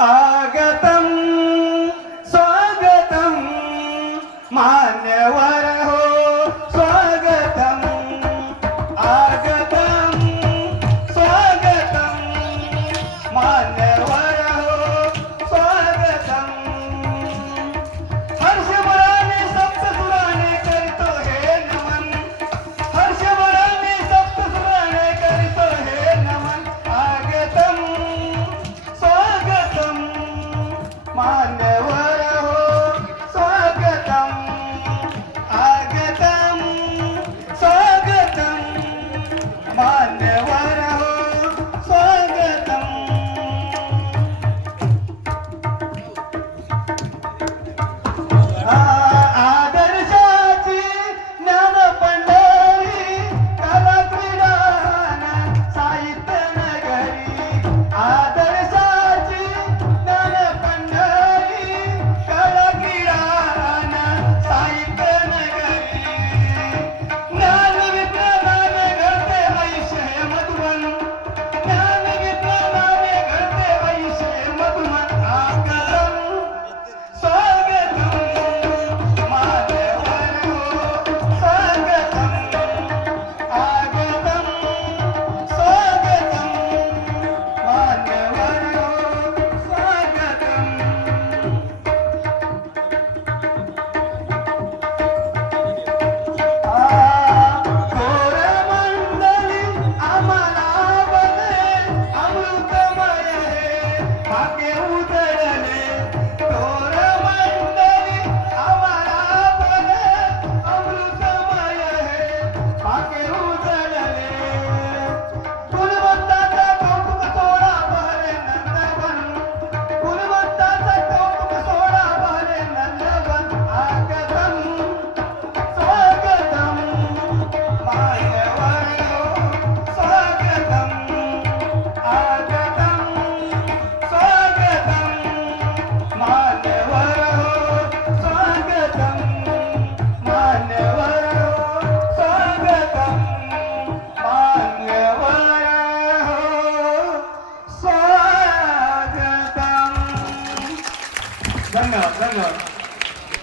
आगतम स्वागतम मान्यवर हो स्वागतम आगतम स्वागतम मान्यवर हो स्वागतम हर्षभराने सप्तसुराने करीतो हे नमन हर्षभराने सप्तसुराने करीतो हे नमन आगतम स्वागतम मान्यवर हो स्वागतम आगतम स्वागतम मान्यवर हो स्वागतम आदर्शाची ज्ञान पंढरी कला क्रीडान साहित्य नगरी आदर्शाची ज्ञान पंढरी कला क्रीडान साहित्य नगरी ज्ञान विज्ञानाने घडते आयुष्य मधुवन ज्ञान विज्ञानाने घडते आयुष्य मधुवन आगतम स्वागतम मान्यवर हो स्वागतम आगतम स्वागतम मान्यवर हो स्वागतम थोर मंडळी आम्हाला बने अमृतमय हे भाग्य